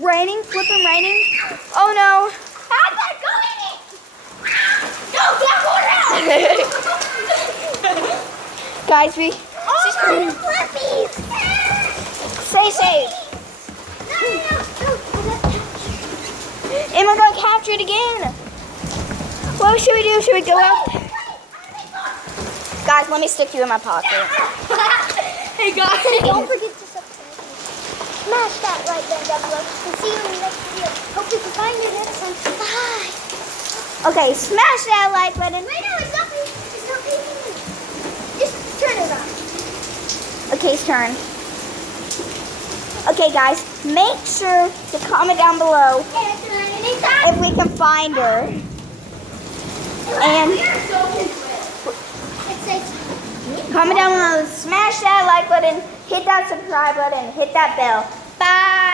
raining, flipping raining. Oh no. I'm gonna go in it! No, get water out! Guys, we Oh, my flippies! stay safe. No. And we're going to capture it again. What should we do? Should we go out? Guys, let me stick you in my pocket. Hey guys, don't forget to subscribe. Smash that like button down below. And see you in the next video. Hope you can find me next time. Bye. Okay, smash that like button. Wait, no, it's not me. Just turn it on. Okay, turn. Okay, guys, make sure to comment down below if we can find her. And comment down below, smash that like button, hit that subscribe button, hit that bell. Bye!